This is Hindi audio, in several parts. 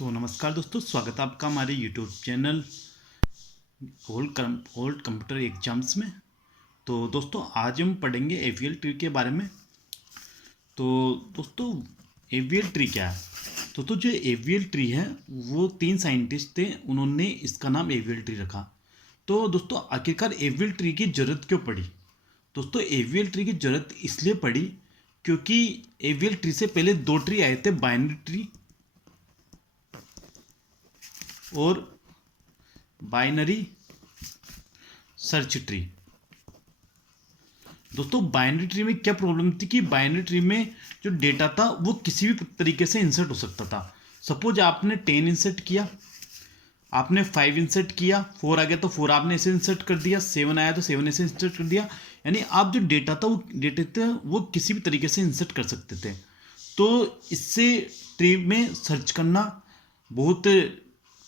तो नमस्कार दोस्तों, स्वागत है आपका हमारे YouTube channel old computer exams में। तो दोस्तों आज हम पढ़ेंगे एवीएल ट्री के बारे में। तो दोस्तों एवीएल ट्री क्या है? तो जो एवीएल ट्री है वो 3 साइंटिस्ट थे, उन्होंने इसका नाम एवीएल ट्री रखा। तो दोस्तों आखिरकार एवीएल ट्री की ज़रूरत क्यों पड़ी? दोस्तों एवीएल ट्री की ज़रूरत इसलिए पड़ी क्योंकि एवीएल ट्री से पहले 2 ट्री आए थे, बाइनरी ट्री और बाइनरी सर्च ट्री। दोस्तों बाइनरी ट्री में क्या प्रॉब्लम थी कि बाइनरी ट्री में जो डेटा था वो किसी भी तरीके से इंसर्ट हो सकता था। सपोज आपने 10 इंसर्ट किया, आपने 5 इंसर्ट किया, 4 आ गया तो 4 आपने ऐसे इंसर्ट कर दिया, 7 आया तो 7 ऐसे इंसर्ट कर दिया। यानी आप जो डेटा था वो किसी भी तरीके से इंसर्ट कर सकते थे। तो इससे ट्री में सर्च करना बहुत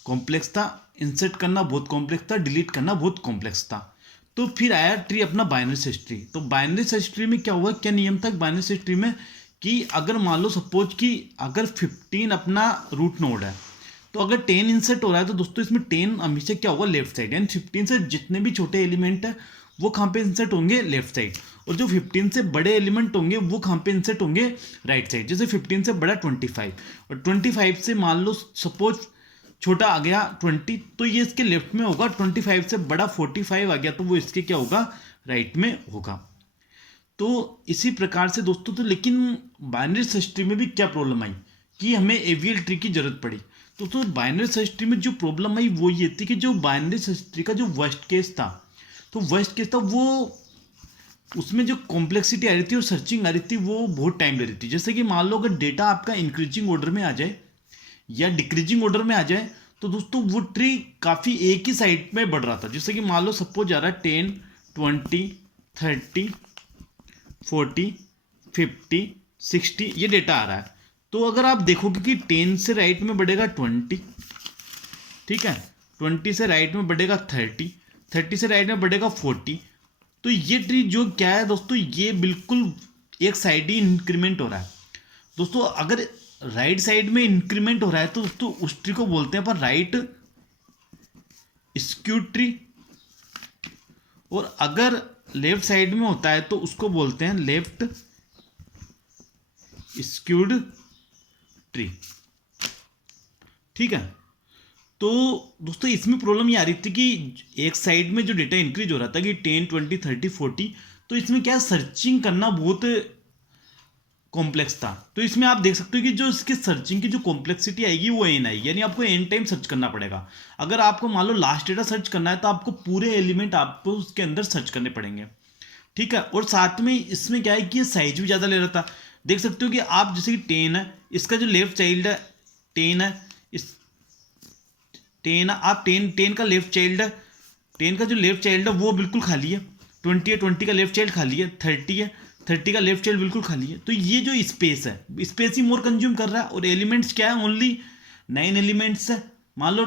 कॉम्प्लेक्स था, इंसर्ट करना बहुत कॉम्प्लेक्स था, डिलीट करना बहुत कॉम्प्लेक्स था। तो फिर आया ट्री अपना बाइनरी सर्च ट्री। तो बाइनरी सर्च ट्री में क्या हुआ, क्या नियम था बाइनरी सर्च ट्री में कि अगर मान लो सपोज कि अगर 15 अपना रूट नोड है तो अगर 10 इंसर्ट हो रहा है तो दोस्तों इसमें 10 हमेशा क्या होगा, लेफ्ट साइड। यानी 15 से जितने भी छोटे एलिमेंट है वो कहाँ पे इंसर्ट होंगे, लेफ्ट साइड। और जो 15 से बड़े एलिमेंट होंगे वो कहाँ पे इंसर्ट होंगे, राइट साइड। जैसे 15 से बड़ा 25 और 25 से मान लो सपोज छोटा आ गया 20, तो ये इसके लेफ्ट में होगा। 25 से बड़ा 45 आ गया तो वो इसके क्या होगा, राइट में होगा। तो इसी प्रकार से दोस्तों, तो लेकिन बाइनरी सर्च ट्री में भी क्या प्रॉब्लम आई कि हमें एवीएल ट्री की जरूरत पड़ी। तो बाइनरी सर्च ट्री में जो प्रॉब्लम आई वो ये थी कि जो बाइनरी सर्च ट्री का जो वर्स्ट केस था, तो वर्स्ट केस था वो उसमें जो कॉम्प्लेक्सिटी आ रही थी और सर्चिंग आ रही थी वो बहुत टाइम ले रही थी। जैसे कि मान लो अगर डेटा आपका इंक्रीजिंग ऑर्डर में आ जाए या डिक्रीजिंग ऑर्डर में आ जाए तो दोस्तों वो ट्री काफ़ी एक ही साइड में बढ़ रहा था। जैसे कि मान लो सपोज आ रहा है 10, 20, 30, 40, 50, 60 ये डेटा आ रहा है। तो अगर आप देखोगे कि 10 से राइट में बढ़ेगा 20, ठीक है, 20 से राइट में बढ़ेगा 30, 30 से राइट में बढ़ेगा 40। तो ये ट्री जो क्या है दोस्तों, ये बिल्कुल एक साइड ही इंक्रीमेंट हो रहा है। दोस्तों अगर राइट साइड में इंक्रीमेंट हो रहा है तो दोस्तों उस ट्री को बोलते हैं पर राइट स्क्यूड ट्री। और अगर लेफ्ट साइड में होता है तो उसको बोलते हैं लेफ्ट स्क्यूड ट्री, ठीक है। तो दोस्तों इसमें प्रॉब्लम ये आ रही थी कि एक साइड में जो डेटा इंक्रीज हो रहा था कि 10, 20, 30, 40, तो इसमें क्या सर्चिंग करना बहुत कॉम्प्लेक्स था। तो इसमें आप देख सकते हो कि जो इसकी सर्चिंग की जो कॉम्प्लेक्सिटी आएगी वो एन आएगी, यानी आपको एन टाइम सर्च करना पड़ेगा। अगर आपको मान लो लास्ट डेटा सर्च करना है तो आपको पूरे एलिमेंट आपको उसके अंदर सर्च करने पड़ेंगे, ठीक है। और साथ में इसमें क्या है कि ये साइज भी ज़्यादा ले रहा था। देख सकते हो कि आप जैसे कि 10 है, इसका जो लेफ्ट चाइल्ड है 10 है, इस 10 है, आप 10 का लेफ्ट चाइल्ड है, 10 का जो लेफ्ट चाइल्ड है वो बिल्कुल खाली है। 20 है, 20 का लेफ्ट चाइल्ड खाली है। 30 है, 30 का लेफ्ट चाइल्ड बिल्कुल खाली है। तो ये जो स्पेस है, स्पेस ही मोर कंज्यूम कर रहा है। और एलिमेंट्स क्या है, ओनली 9 एलिमेंट्स है। मान लो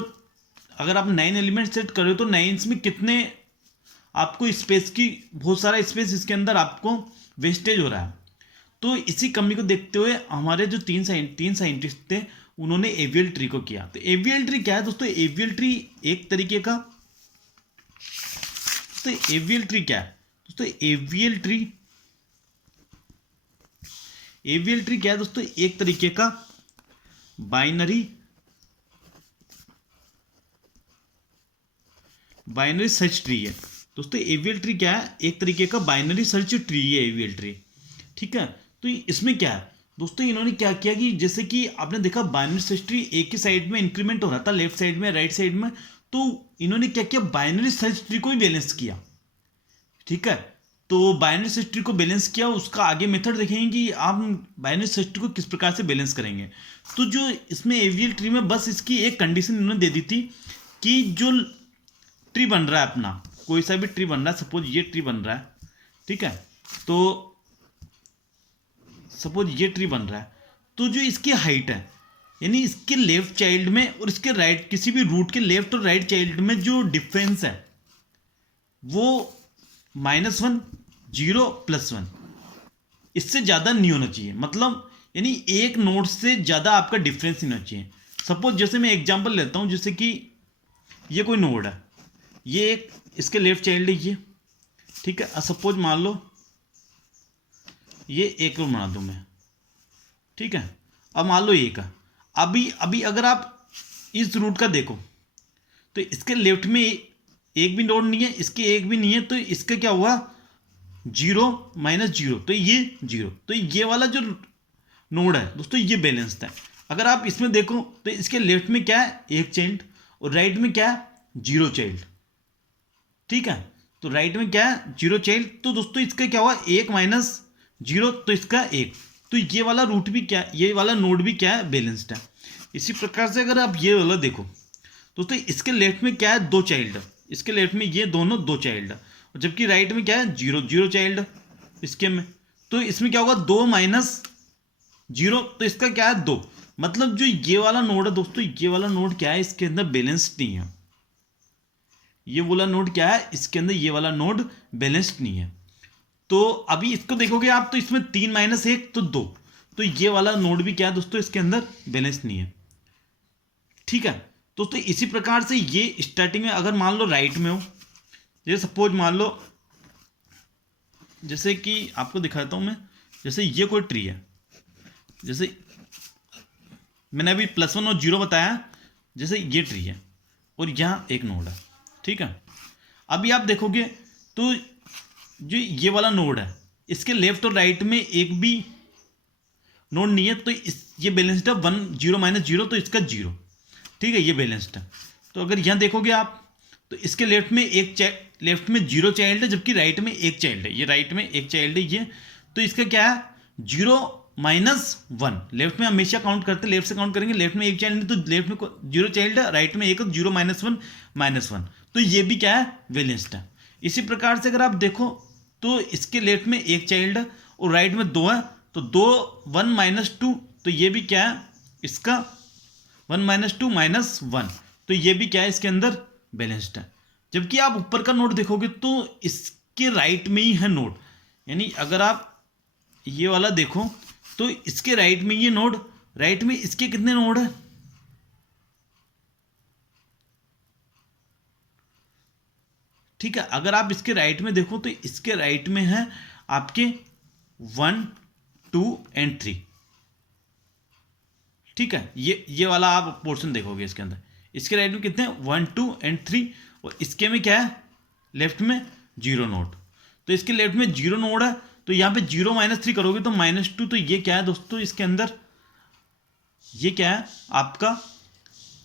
अगर आप 9 एलिमेंट्स सेट कर रहे हो तो 9 में कितने आपको स्पेस की, बहुत सारा स्पेस इसके अंदर आपको वेस्टेज हो रहा है। तो इसी कमी को देखते हुए हमारे जो तीन साइंटिस्ट थे उन्होंने एवीएल ट्री को किया। तो एवीएल ट्री क्या है दोस्तों, एवीएल ट्री एक तरीके का, तो एवीएल ट्री क्या है दोस्तों, एवीएल ट्री क्या है दोस्तों, एक तरीके का बाइनरी सर्च ट्री है। दोस्तों एवीएल ट्री क्या है, एक तरीके का बाइनरी सर्च ट्री है एवीएल ट्री, ठीक है। तो इसमें क्या है दोस्तों, इन्होंने क्या किया कि जैसे कि आपने देखा बाइनरी सर्च ट्री एक ही साइड में इंक्रीमेंट हो रहा था, लेफ्ट साइड में, राइट साइड में। तो इन्होंने क्या किया, बाइनरी सर्च ट्री को भी बैलेंस किया, ठीक है। तो बाइनरी सर्च ट्री को बैलेंस किया, उसका आगे मेथड देखेंगे कि आप बाइनरी सर्च ट्री को किस प्रकार से बैलेंस करेंगे। तो जो इसमें एवीएल ट्री में बस इसकी एक कंडीशन इन्होंने दे दी थी कि जो ट्री बन रहा है अपना, कोई सा भी ट्री बन रहा है, सपोज ये ट्री बन रहा है, ठीक है। तो सपोज ये ट्री बन रहा है, तो जो इसकी हाइट है, यानी इसके लेफ्ट चाइल्ड में और इसके राइट, किसी भी रूट के लेफ्ट और राइट चाइल्ड में जो डिफरेंस है वो -1, 0, +1, इससे ज़्यादा नहीं होना चाहिए। मतलब यानी एक नोड से ज़्यादा आपका डिफरेंस नहीं होना चाहिए। सपोज जैसे मैं एग्जांपल लेता हूँ, जैसे कि ये कोई नोड है, ये एक इसके लेफ्ट चाइल्ड है ये, ठीक है। सपोज मान लो ये एक रूट बना दूं मैं, ठीक है। अब मान लो एक है, अभी अभी अगर आप इस रूट का देखो तो इसके लेफ्ट में एक भी नोड नहीं है, इसके एक भी नहीं है, तो इसका क्या हुआ, 0 माइनस 0, तो ये 0, तो ये वाला जो नोड है दोस्तों ये बैलेंस्ड है। अगर आप इसमें देखो तो इसके लेफ्ट में क्या है, एक चाइल्ड, और राइट में क्या है, 0 चाइल्ड, ठीक है। तो राइट में क्या है, 0 चाइल्ड, तो दोस्तों इसका क्या हुआ, 1 माइनस 0, तो इसका 1, तो ये वाला रूट भी क्या, ये वाला नोड भी क्या है, बैलेंस्ड है। इसी प्रकार से अगर आप ये वाला देखो दोस्तों, इसके लेफ्ट में क्या है, 2 चाइल्ड, इसके लेफ्ट में ये दोनों 2 चाइल्ड, और जबकि राइट में क्या है, 0 चाइल्ड इसके में, तो इसमें क्या होगा, 2 माइनस 0, तो इसका क्या है, 2, मतलब जो ये वाला नोड है दोस्तों, ये वाला नोड क्या है, इसके अंदर बैलेंस्ड नहीं है। ये वाला नोड क्या है, इसके अंदर ये वाला नोड बैलेंस्ड नहीं है। तो अभी इसको देखोगे आप तो इसमें 3 माइनस 1 तो 2, तो ये वाला नोड भी क्या है दोस्तों, इसके अंदर बैलेंस नहीं है, ठीक है दोस्तों। इसी प्रकार से ये स्टार्टिंग में अगर मान लो राइट में हो, जैसे सपोज मान लो, जैसे कि आपको दिखाता हूं मैं, जैसे ये कोई ट्री है, जैसे मैंने अभी +1 और 0 बताया, जैसे ये ट्री है और यहां एक नोड है, ठीक है। अभी आप देखोगे तो जो ये वाला नोड है, इसके लेफ्ट और राइट में एक भी नोड नहीं है, तो ये बैलेंस्ड है, 1 0 माइनस 0, तो इसका 0, ठीक है, ये बैलेंस्ड है। तो अगर यहां देखोगे आप तो इसके लेफ्ट में लेफ्ट में 0 चाइल्ड है, जबकि राइट में एक चाइल्ड है, ये राइट में एक चाइल्ड है ये, तो इसका क्या है, 0 माइनस 1, लेफ्ट में हमेशा काउंट करते हैं, लेफ्ट से काउंट करेंगे, लेफ्ट में एक चाइल्ड नहीं, तो लेफ्ट में 0 चाइल्ड है, राइट में एक, 0 माइनस 1 माइनस 1, तो ये भी क्या है, बैलेंस्ड है। इसी प्रकार से अगर आप देखो तो इसके लेफ्ट में एक चाइल्ड है और राइट में 2 है, तो 2 1 माइनस 2, तो ये भी क्या है, इसका 1 माइनस 2 माइनस 1, तो ये भी क्या है, इसके अंदर बैलेंस्ड है। जबकि आप ऊपर का नोड देखोगे तो इसके राइट में ही है नोड, यानी अगर आप ये वाला देखो तो इसके राइट में ये नोड, राइट में इसके कितने नोड है, ठीक है। अगर आप इसके राइट में देखो तो इसके राइट में है आपके 1 2 एंड 3, ठीक है। ये वाला आप पोर्शन देखोगे इसके अंदर, इसके राइट में कितने, 1 2 एंड 3, और इसके में क्या है, लेफ्ट में 0 नोड, तो इसके लेफ्ट में 0 नोड है, तो यहां पे 0 माइनस 3 करोगे तो -2, तो ये क्या है दोस्तों, इसके अंदर ये क्या है आपका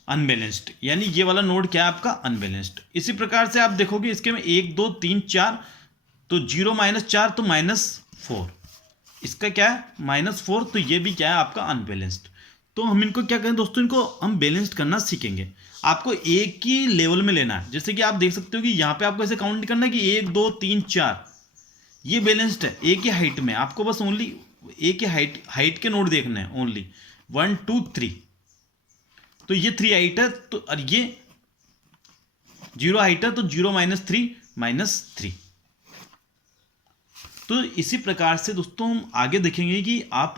अनबैलेंस्ड, यानी ये वाला नोड क्या है आपका अनबैलेंस्ड। इसी प्रकार से आप देखोगे इसके में 1 2 3 4, तो 0 माइनस 4 तो -4, इसका क्या है -4, तो ये भी क्या है आपका अनबैलेंस्ड। तो हम इनको क्या करें दोस्तों, इनको हम बैलेंस्ड करना सीखेंगे। आपको एक ही लेवल में लेना है, जैसे कि आप देख सकते हो कि यहाँ पे आपको ऐसे काउंट नहीं करना कि 1 2 3 4, ये बैलेंस्ड है एक ही हाइट में, आपको बस ओनली एक ही हाइट के नोड देखने हैं, ओनली 1 2 3, तो ये 3 हाइट है, तो और ये 0 हाइट है, तो 0 माइनस 3 -3। तो इसी प्रकार से दोस्तों हम आगे देखेंगे कि आप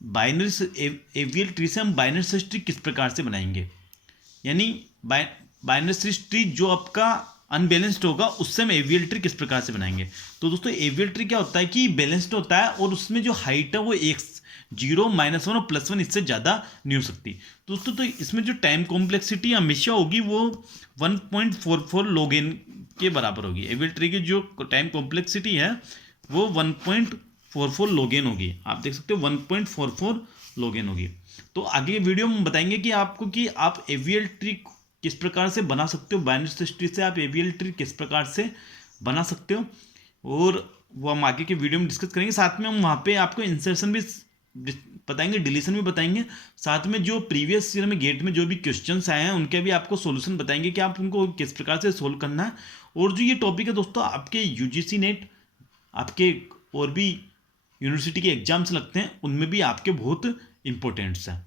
बाइनरी एवीएल ट्री से हम बाइनरी सर्च ट्री किस प्रकार से बनाएंगे, यानी बाइनरी सर्च ट्री जो आपका अनबैलेंस्ड होगा उससे हम एवीएल ट्री किस प्रकार से बनाएंगे। तो दोस्तों एवीएल ट्री क्या होता है कि बैलेंस्ड होता है और उसमें जो हाइट है वो 0 -1 और +1, इससे ज़्यादा नहीं हो सकती दोस्तों। तो इसमें जो टाइम कॉम्प्लेक्सिटी हमेशा होगी वो 1.44 log n के बराबर होगी। एवीएल ट्री की जो टाइम कॉम्प्लेक्सिटी है वो 1.44 log n होगी, आप देख सकते हो 1.44 log n होगी। तो आगे वीडियो में बताएंगे कि आपको कि आप एवीएल ट्री किस प्रकार से बना सकते हो, बाइनरी सर्च ट्री से आप एवीएल ट्री किस प्रकार से बना सकते हो, और वो हम आगे के वीडियो में डिस्कस करेंगे। साथ में हम वहाँ पे आपको इंसर्शन भी बताएंगे, डिलीशन भी बताएंगे, साथ में जो प्रीवियस ईयर में गेट में जो भी क्वेश्चंस आए हैं उनके भी आपको सॉल्यूशन बताएंगे कि आप उनको किस प्रकार से सोल्व करना है। और जो ये टॉपिक है दोस्तों आपके यूजीसी नेट, आपके और भी यूनिवर्सिटी के एग्जाम्स लगते हैं उनमें भी आपके बहुत इंपॉर्टेंट्स हैं।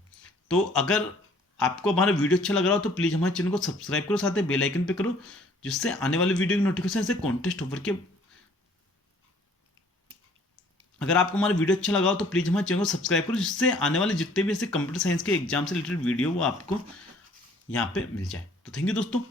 तो अगर आपको हमारा वीडियो अच्छा लग रहा हो तो प्लीज़ हमारे चैनल को सब्सक्राइब करो, साथ ही बेल आइकन पे करो, जिससे आने वाले वीडियो की नोटिफिकेशन से कॉन्टेस्ट होकर के अगर आपको हमारा वीडियो अच्छा लगा हो तो प्लीज़ हमारे चैनल को सब्सक्राइब करो, जिससे आने वाले जितने भी ऐसे कंप्यूटर साइंस के एग्जाम से रिलेटेड वीडियो वो आपको यहाँ पे मिल जाए। तो थैंक यू दोस्तों।